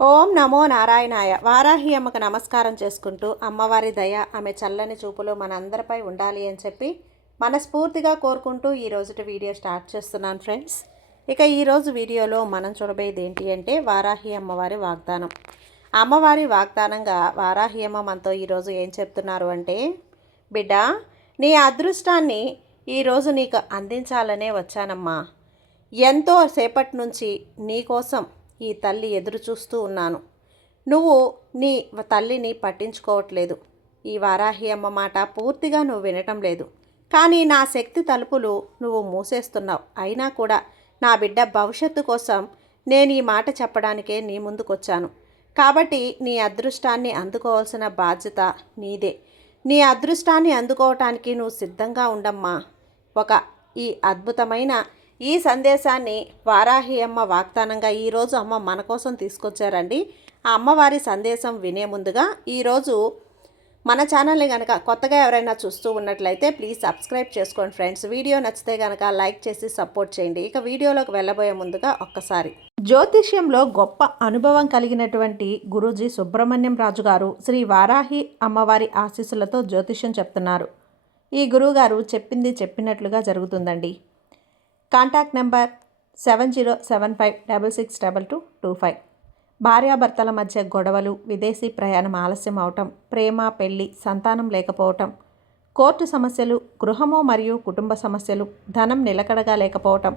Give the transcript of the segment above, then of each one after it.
ఓం నమో నారాయణాయ. వారాహి అమ్మకు నమస్కారం చేసుకుంటూ అమ్మవారి దయ ఆమె చల్లని చూపులు మనందరిపై ఉండాలి అని చెప్పి మనస్ఫూర్తిగా కోరుకుంటూ ఈరోజుటి వీడియో స్టార్ట్ చేస్తున్నాను ఫ్రెండ్స్. ఇక ఈరోజు వీడియోలో మనం చూడబోయేది ఏంటి అంటే వారాహి అమ్మవారి వాగ్దానం. అమ్మవారి వాగ్దానంగా వారాహి అమ్మ మనతో ఈరోజు ఏం చెప్తున్నారు అంటే, బిడ్డ, నీ అదృష్టాన్ని ఈరోజు నీకు అందించాలనే వచ్చానమ్మా. ఎంతో సేపటి నుంచి నీకోసం ఈ తల్లి ఎదురు చూస్తూ ఉన్నాను. నువ్వు నీ తల్లిని పట్టించుకోవట్లేదు. ఈ వారాహి అమ్మ మాట పూర్తిగా నువ్వు వినటం లేదు. కానీ నా శక్తి తలుపులు నువ్వు మూసేస్తున్నావు. అయినా కూడా నా బిడ్డ భవిష్యత్తు కోసం నేను ఈ మాట చెప్పడానికే నీ ముందుకొచ్చాను. కాబట్టి నీ అదృష్టాన్ని అందుకోవాల్సిన బాధ్యత నీదే. నీ అదృష్టాన్ని అందుకోవటానికి నువ్వు సిద్ధంగా ఉండమ్మా. ఈ అద్భుతమైన ఈ సందేశాన్ని వారాహి అమ్మ వాగ్దానంగా ఈరోజు అమ్మ మన కోసం తీసుకొచ్చారండి. ఆ అమ్మవారి సందేశం వినే ముందుగా ఈరోజు మన ఛానల్ని కనుక కొత్తగా ఎవరైనా చూస్తూ ఉన్నట్లయితే ప్లీజ్ సబ్స్క్రైబ్ చేసుకోండి ఫ్రెండ్స్. వీడియో నచ్చితే కనుక లైక్ చేసి సపోర్ట్ చేయండి. ఇక వీడియోలోకి వెళ్ళబోయే ముందుగా ఒక్కసారి జ్యోతిష్యంలో గొప్ప అనుభవం కలిగినటువంటి గురూజీ సుబ్రహ్మణ్యం రాజు గారు శ్రీ వారాహి అమ్మవారి ఆశీస్సులతో జ్యోతిష్యం చెప్తున్నారు. ఈ గురువుగారు చెప్పింది చెప్పినట్లుగా జరుగుతుందండి. Contact number 7075662225. భార్యాభర్తల మధ్య గొడవలు, విదేశీ ప్రయాణం ఆలస్యం అవటం, ప్రేమ, పెళ్లి, సంతానం లేకపోవటం, కోర్టు సమస్యలు, గృహము మరియు కుటుంబ సమస్యలు, ధనం నిలకడగా లేకపోవటం,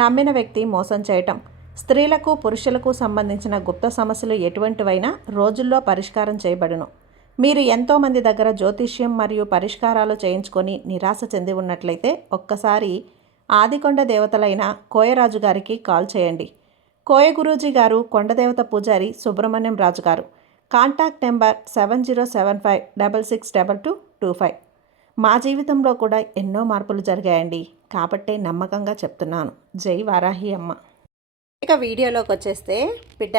నమ్మిన వ్యక్తి మోసం చేయటం, స్త్రీలకు పురుషులకు సంబంధించిన గుప్త సమస్యలు ఎటువంటివైనా రోజుల్లో పరిష్కారం చేయబడును. మీరు ఎంతోమంది దగ్గర జ్యోతిష్యం మరియు పరిష్కారాలు చేయించుకొని నిరాశ చెంది ఉన్నట్లయితే ఒక్కసారి ఆదికొండ దేవతలైన కోయరాజు గారికి కాల్ చేయండి. కోయ గురూజీ గారు కొండదేవత పూజారి సుబ్రహ్మణ్యం రాజు గారు. Contact number 7075662225. మా జీవితంలో కూడా ఎన్నో మార్పులు జరిగాయండి. కాబట్టే నమ్మకంగా చెప్తున్నాను. జై వారాహి అమ్మ. ఇక వీడియోలోకి వచ్చేస్తే, బిడ్డ,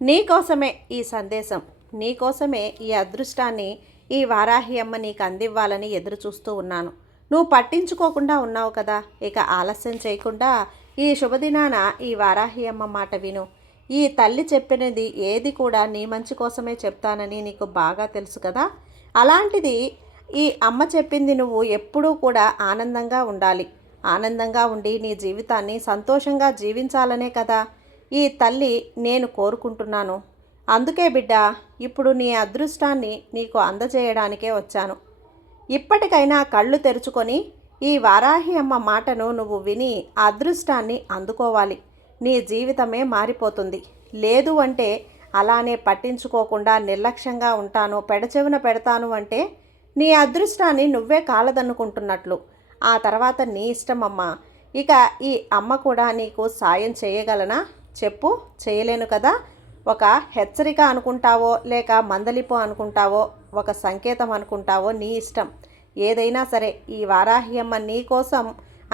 నీకోసమే ఈ సందేశం, నీకోసమే ఈ అదృష్టాన్ని ఈ వారాహి అమ్మ నీకు అందివ్వాలని ఎదురు చూస్తూ ఉన్నాను. నువ్వు పట్టించుకోకుండా ఉన్నావు కదా. ఇక ఆలస్యం చేయకుండా ఈ శుభదినాన ఈ వారాహి అమ్మ మాట విను. ఈ తల్లి చెప్పినది ఏది కూడా నీ మంచి కోసమే చెప్తానని నీకు బాగా తెలుసు కదా. అలాంటిది ఈ అమ్మ చెప్పింది నువ్వు ఎప్పుడూ కూడా ఆనందంగా ఉండాలి. ఆనందంగా ఉండి నీ జీవితాన్ని సంతోషంగా జీవించాలనే కదా ఈ తల్లి నేను కోరుకుంటున్నాను. అందుకే బిడ్డ, ఇప్పుడు నీ అదృష్టాన్ని నీకు అందజేయడానికే వచ్చాను. ఇప్పటికైనా కళ్ళు తెరుచుకొని ఈ వారాహి అమ్మ మాటను నువ్వు విని అదృష్టాన్ని అందుకోవాలి. నీ జీవితమే మారిపోతుంది. లేదు అంటే అలానే పట్టించుకోకుండా నిర్లక్ష్యంగా ఉంటాను, పెడచెవిన పెడతాను అంటే నీ అదృష్టాన్ని నువ్వే కాలదన్నుకుంటున్నట్లు. ఆ తర్వాత నీ ఇష్టమమ్మా. ఇక ఈ అమ్మ కూడా నీకు సాయం చేయగలనా చెప్పు? చేయలేను కదా. ఒక హెచ్చరిక అనుకుంటావో, లేక మందలిపు అనుకుంటావో, ఒక సంకేతం అనుకుంటావో, నీ ఇష్టం. ఏదైనా సరే ఈ వారాహి అమ్మ నీ కోసం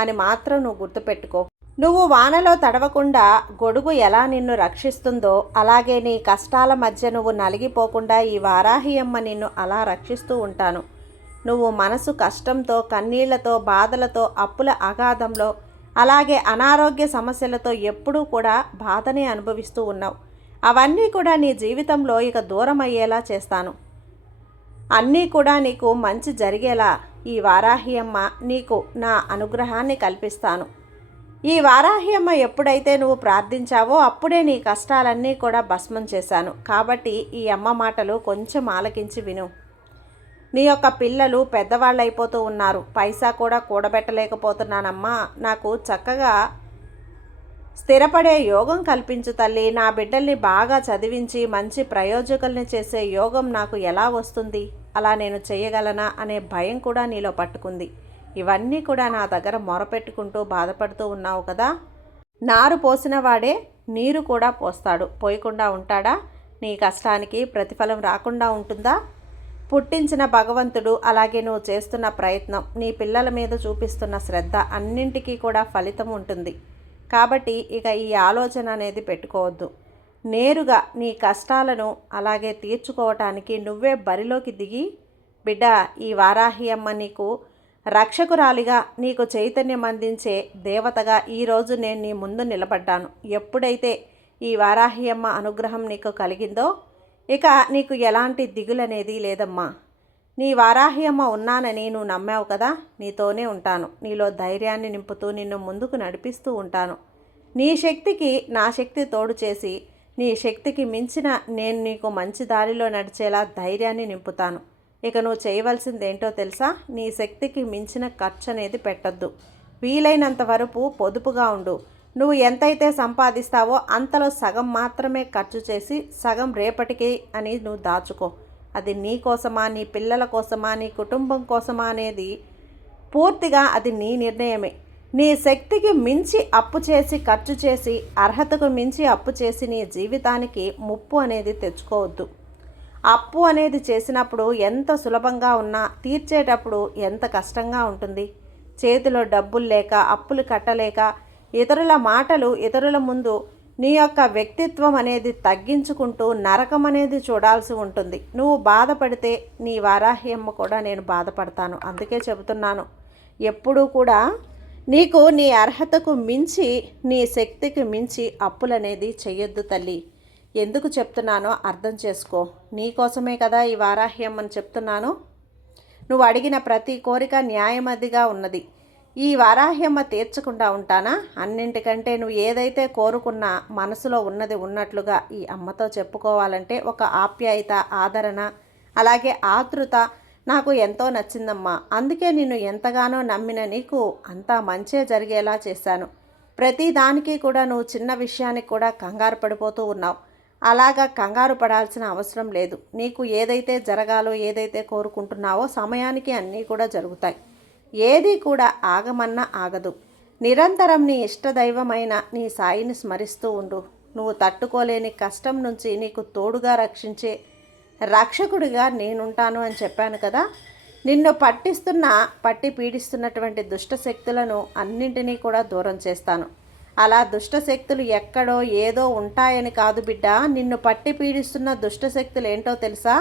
అని మాత్రం నువ్వు గుర్తుపెట్టుకో. నువ్వు వానలో తడవకుండా గొడుగు ఎలా నిన్ను రక్షిస్తుందో అలాగే నీ కష్టాల మధ్య నువ్వు నలిగిపోకుండా ఈ వారాహి అమ్మ నిన్ను అలా రక్షిస్తూ ఉంటాను. నువ్వు మనసు కష్టంతో, కన్నీళ్లతో, బాధలతో, అప్పుల అగాధంలో, అలాగే అనారోగ్య సమస్యలతో ఎప్పుడూ కూడా బాధనే అనుభవిస్తూ ఉన్నావు. అవన్నీ కూడా నీ జీవితంలో ఇక దూరం అయ్యేలా చేస్తాను. అన్నీ కూడా నీకు మంచి జరిగేలా ఈ వారాహి అమ్మ నీకు నా అనుగ్రహాన్ని కల్పిస్తాను. ఈ వారాహి అమ్మ ఎప్పుడైతే నువ్వు ప్రార్థించావో అప్పుడే నీ కష్టాలన్నీ కూడా భస్మం చేశాను. కాబట్టి ఈ అమ్మ మాటలు కొంచెం ఆలకించి విను. నీ యొక్క పిల్లలు పెద్దవాళ్ళు అయిపోతూ ఉన్నారు. పైసా కూడా కూడబెట్టలేకపోతున్నానమ్మా. నాకు చక్కగా స్థిరపడే యోగం కల్పించు తల్లి. నా బిడ్డల్ని బాగా చదివించి మంచి ప్రయోజకుల్ని చేసే యోగం నాకు ఎలా వస్తుంది? అలా నేను చేయగలనా అనే భయం కూడా నీలో పట్టుకుంది. ఇవన్నీ కూడా నా దగ్గర మొరపెట్టుకుంటూ బాధపడుతూ ఉన్నావు కదా. నారు పోసిన వాడే నీరు కూడా పోస్తాడు. పోయకుండా ఉంటాడా? నీ కష్టానికి ప్రతిఫలం రాకుండా ఉంటుందా? పుట్టించిన భగవంతుడు, అలాగే నువ్వు చేస్తున్న ప్రయత్నం, నీ పిల్లల మీద చూపిస్తున్న శ్రద్ధ అన్నింటికీ కూడా ఫలితం ఉంటుంది. కాబట్టి ఇక ఈ ఆలోచన అనేది పెట్టుకోవద్దు. నేరుగా నీ కష్టాలను అలాగే తీర్చుకోవటానికి నువ్వే బరిలోకి దిగి, బిడ్డ, ఈ వారాహి అమ్మ నీకు రక్షకురాలిగా, నీకు చైతన్యం అందించే దేవతగా ఈరోజు నేను నీ ముందు నిలబడ్డాను. ఎప్పుడైతే ఈ వారాహి అమ్మ అనుగ్రహం నీకు కలిగిందో ఇక నీకు ఎలాంటి దిగులనేది లేదమ్మా. నీ వారాహి అమ్మ ఉన్నానని నువ్వు నమ్మావు కదా, నీతోనే ఉంటాను. నీలో ధైర్యాన్ని నింపుతూ నిన్ను ముందుకు నడిపిస్తూ ఉంటాను. నీ శక్తికి నా శక్తి తోడు చేసి నీ శక్తికి మించిన నేను నీకు మంచి దారిలో నడిచేలా ధైర్యాన్ని నింపుతాను. ఇక నువ్వు చేయవలసింది ఏంటో తెలుసా? నీ శక్తికి మించిన ఖర్చు అనేది పెట్టద్దు. వీలైనంత వరకు పొదుపుగా ఉండు. నువ్వు ఎంతైతే సంపాదిస్తావో అంతలో సగం మాత్రమే ఖర్చు చేసి సగం రేపటికి అని నువ్వు దాచుకో. అది నీ కోసమా, నీ పిల్లల కోసమా, నీ కుటుంబం కోసమా అనేది పూర్తిగా అది నీ నిర్ణయమే. నీ శక్తికి మించి అప్పు చేసి ఖర్చు చేసి అర్హతకు మించి అప్పు చేసి నీ జీవితానికి ముప్పు అనేది తెచ్చుకోవద్దు. అప్పు అనేది చేసినప్పుడు ఎంత సులభంగా ఉన్నా తీర్చేటప్పుడు ఎంత కష్టంగా ఉంటుంది. చేతిలో డబ్బులు లేక, అప్పులు కట్టలేక, ఇతరుల మాటలు, ఇతరుల ముందు నీ యొక్క వ్యక్తిత్వం అనేది తగ్గించుకుంటూ నరకం అనేది చూడాల్సి ఉంటుంది. నువ్వు బాధపడితే నీ వారాహి అమ్మ కూడా నేను బాధపడతాను. అందుకే చెబుతున్నాను, ఎప్పుడూ కూడా నీకు నీ అర్హతకు మించి, నీ శక్తికి మించి అప్పులనేది చెయ్యొద్దు తల్లి. ఎందుకు చెప్తున్నానో అర్థం చేసుకో. నీకోసమే కదా ఈ వారాహి అమ్మని చెప్తున్నాను. నువ్వు అడిగిన ప్రతి కోరిక న్యాయమదిగా ఉన్నది. ఈ వారాహ్యమ్మ తీర్చకుండా ఉంటానా? అన్నింటికంటే నువ్వు ఏదైతే కోరుకున్నా మనసులో ఉన్నది ఉన్నట్లుగా ఈ అమ్మతో చెప్పుకోవాలంటే ఒక ఆప్యాయత, ఆదరణ, అలాగే ఆతృత నాకు ఎంతో నచ్చిందమ్మా. అందుకే నిన్ను ఎంతగానో నమ్మిన నీకు అంతా మంచే జరిగేలా చేశాను. ప్రతి దానికి కూడా నువ్వు చిన్న విషయానికి కూడా కంగారు పడిపోతూ ఉన్నావు. అలాగా కంగారు పడాల్సిన అవసరం లేదు. నీకు ఏదైతే జరగాలో, ఏదైతే కోరుకుంటున్నావో సమయానికి అన్నీ కూడా జరుగుతాయి. ఏది కూడా ఆగమన్నా ఆగదు. నిరంతరం నీ ఇష్టదైవమైన నీ సాయిని స్మరిస్తూ ఉండు. నువ్వు తట్టుకోలేని కష్టం నుంచి నీకు తోడుగా రక్షించే రక్షకుడిగా నేనుంటాను అని చెప్పాను కదా. నిన్ను పట్టి పీడిస్తున్నటువంటి దుష్టశక్తులను అన్నింటినీ కూడా దూరం చేస్తాను. అలా దుష్టశక్తులు ఎక్కడో ఏదో ఉంటాయని కాదు బిడ్డ. నిన్ను పట్టి పీడిస్తున్న దుష్టశక్తులు ఏంటో తెలుసా?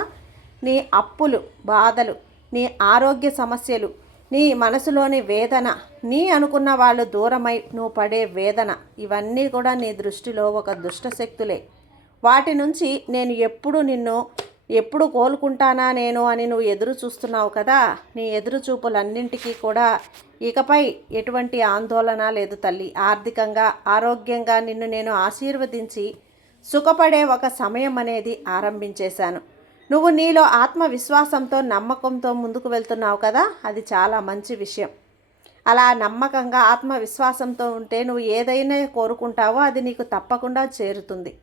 నీ అప్పులు, బాధలు, నీ ఆరోగ్య సమస్యలు, నీ మనసులోని వేదన, నీ అనుకున్న వాళ్ళు దూరమై నువ్వు పడే వేదన, ఇవన్నీ కూడా నీ దృష్టిలో ఒక దుష్టశక్తులే. వాటి నుంచి నేను ఎప్పుడు కోలుకుంటానా నేను అని నువ్వు ఎదురు చూస్తున్నావు కదా. నీ ఎదురు చూపులన్నింటికీ కూడా ఇకపై ఎటువంటి ఆందోళన లేదు తల్లి. ఆర్థికంగా, ఆరోగ్యంగా నిన్ను నేను ఆశీర్వదించి సుఖపడే ఒక సమయం అనేది ఆరంభించేశాను. నువ్వు నీలో ఆత్మవిశ్వాసంతో, నమ్మకంతో ముందుకు వెళ్తున్నావు కదా, అది చాలా మంచి విషయం. అలా నమ్మకంగా, ఆత్మవిశ్వాసంతో ఉంటే నువ్వు ఏదైనా కోరుకుంటావో అది నీకు తప్పకుండా చేరుతుంది.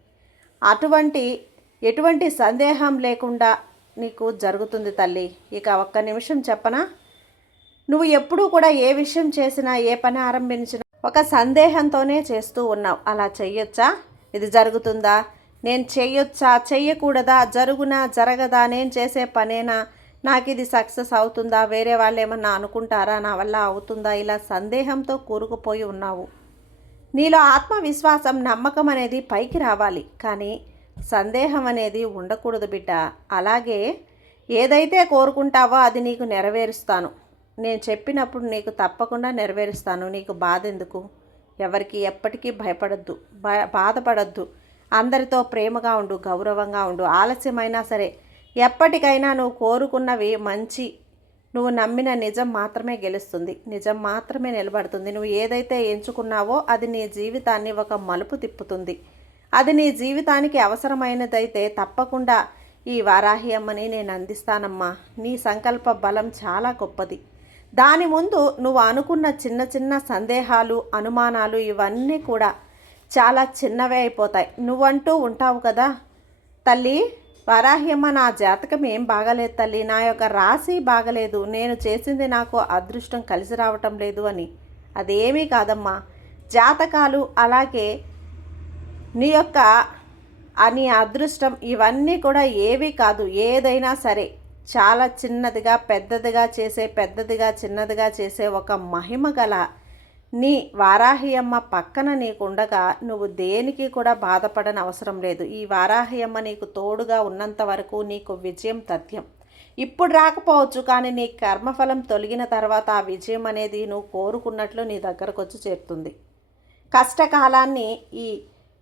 ఎటువంటి సందేహం లేకుండా నీకు జరుగుతుంది తల్లి. ఇక ఒక్క నిమిషం చెప్పనా? నువ్వు ఎప్పుడూ కూడా ఏ విషయం చేసినా, ఏ పని ఆరంభించినా ఒక సందేహంతోనే చేస్తూ ఉన్నావు. అలా చెయ్యొచ్చా? ఇది జరుగుతుందా? నేను చెయ్యొచ్చా? చెయ్యకూడదా? జరుగునా? జరగదా? నేను చేసే పనేనా? నాకు ఇది సక్సెస్ అవుతుందా? వేరే వాళ్ళు ఏమన్నా అనుకుంటారా? నా వల్ల అవుతుందా? ఇలా సందేహంతో కూరుకుపోయి ఉన్నావు. నీలో ఆత్మవిశ్వాసం, నమ్మకం అనేది పైకి రావాలి, కానీ సందేహం అనేది ఉండకూడదు బిడ్డ. అలాగే ఏదైతే కోరుకుంటావో అది నీకు నెరవేరుస్తాను. నేను చెప్పినప్పుడు నీకు తప్పకుండా నెరవేరుస్తాను. నీకు బాధ ఎందుకు? ఎవరికి ఎప్పటికీ భయపడద్దు, బాధపడద్దు. అందరితో ప్రేమగా ఉండు, గౌరవంగా ఉండు. ఆలస్యమైనా సరే ఎప్పటికైనా నువ్వు కోరుకున్నవి మంచి, నువ్వు నమ్మిన నిజం మాత్రమే గెలుస్తుంది, నిజం మాత్రమే నిలబడుతుంది. నువ్వు ఏదైతే ఎంచుకున్నావో అది నీ జీవితాన్ని ఒక మలుపు తిప్పుతుంది. అది నీ జీవితానికి అవసరమైనదైతే తప్పకుండా ఈ వారాహి అమ్మని నేను అందిస్తానమ్మా. నీ సంకల్ప బలం చాలా గొప్పది. దాని ముందు నువ్వు అనుకున్న చిన్న చిన్న సందేహాలు, అనుమానాలు ఇవన్నీ కూడా చాలా చిన్నవే అయిపోతాయి. నువ్వంటూ ఉంటావు కదా, తల్లి వారాహి అమ్మ నా జాతకం ఏం బాగలేదు తల్లి, నా యొక్క రాశి బాగలేదు, నేను చేసింది నాకు అదృష్టం కలిసి రావటం లేదు అని. అదేమీ కాదమ్మా. జాతకాలు, అలాగే నీ అదృష్టం ఇవన్నీ కూడా ఏవి కాదు. ఏదైనా సరే చాలా చిన్నదిగా పెద్దదిగా చేసే, పెద్దదిగా చిన్నదిగా చేసే ఒక మహిమ గల నీ వారాహి అమ్మ పక్కన నీకుండగా నువ్వు దేనికి కూడా బాధపడని అవసరం లేదు. ఈ వారాహి అమ్మ నీకు తోడుగా ఉన్నంత వరకు నీకు విజయం తథ్యం. ఇప్పుడు రాకపోవచ్చు, కానీ నీ కర్మఫలం తొలగిన తర్వాత ఆ విజయం అనేది నువ్వు కోరుకున్నట్లు నీ దగ్గరకు వచ్చి చేరుతుంది. కష్టకాలాన్ని ఈ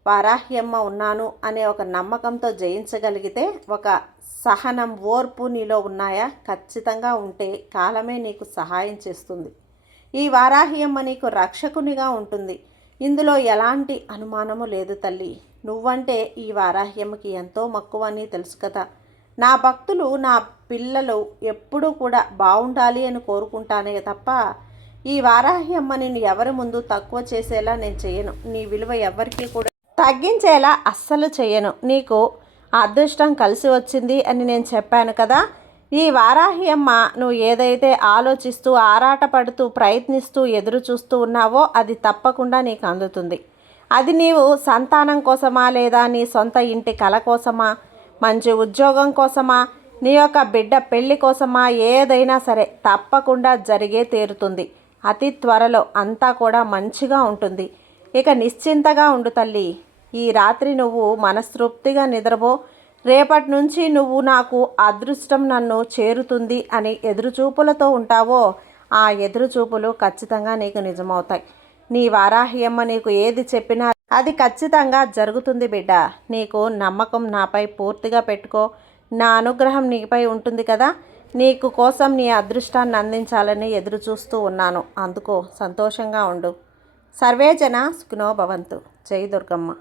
వారాహ్యమ్మ ఉన్నాను అనే ఒక నమ్మకంతో జయించగలిగితే, ఒక సహనం, ఓర్పు నీలో ఉన్నాయా? ఖచ్చితంగా ఉంటే కాలమే నీకు సహాయం చేస్తుంది. ఈ వారాహ్యమ్మ నీకు రక్షకునిగా ఉంటుంది. ఇందులో ఎలాంటి అనుమానము లేదు తల్లి. నువ్వంటే ఈ వారాహ్యమ్మకి ఎంతో మక్కువ అని తెలుసు కదా. నా భక్తులు, నా పిల్లలు ఎప్పుడూ కూడా బాగుండాలి అని కోరుకుంటానే తప్ప ఈ వారాహ్యమ్మ నిన్ను ఎవరి ముందు తక్కువ చేసేలా నేను చేయను. నీ విలువ ఎవరికి కూడా తగ్గించేలా అస్సలు చేయను. నీకు అదృష్టం కలిసి వచ్చింది అని నేను చెప్పాను కదా. ఈ వారాహి అమ్మ నువ్వు ఏదైతే ఆలోచిస్తూ, ఆరాటపడుతూ, ప్రయత్నిస్తూ, ఎదురు చూస్తూ ఉన్నావో అది తప్పకుండా నీకు అందుతుంది. అది నీవు సంతానం కోసమా, లేదా నీ సొంత ఇంటి కల కోసమా, మంచి ఉద్యోగం కోసమా, నీ యొక్క బిడ్డ పెళ్లి కోసమా, ఏదైనా సరే తప్పకుండా జరిగే తీరుతుంది. అతి త్వరలో అంతా కూడా మంచిగా ఉంటుంది. ఇక నిశ్చింతగా ఉండు తల్లి. ఈ రాత్రి నువ్వు మనస్తృప్తిగా నిద్రపో. రేపటి నుంచి నువ్వు నాకు అదృష్టం నన్ను చేరుతుంది అని ఎదురుచూపులతో ఉంటావో ఆ ఎదురుచూపులు ఖచ్చితంగా నీకు నిజమవుతాయి. నీ వారాహి అమ్మ నీకు ఏది చెప్పినా అది ఖచ్చితంగా జరుగుతుంది బిడ్డ. నీకు నమ్మకం నాపై పూర్తిగా పెట్టుకో. నా అనుగ్రహం నీపై ఉంటుంది కదా. నీకు కోసం నీ అదృష్టాన్ని అందించాలని ఎదురు చూస్తూ ఉన్నాను. అందుకో సంతోషంగా ఉండు. సర్వేజన సుఖినో భవంతు. జై దుర్గమ్మ.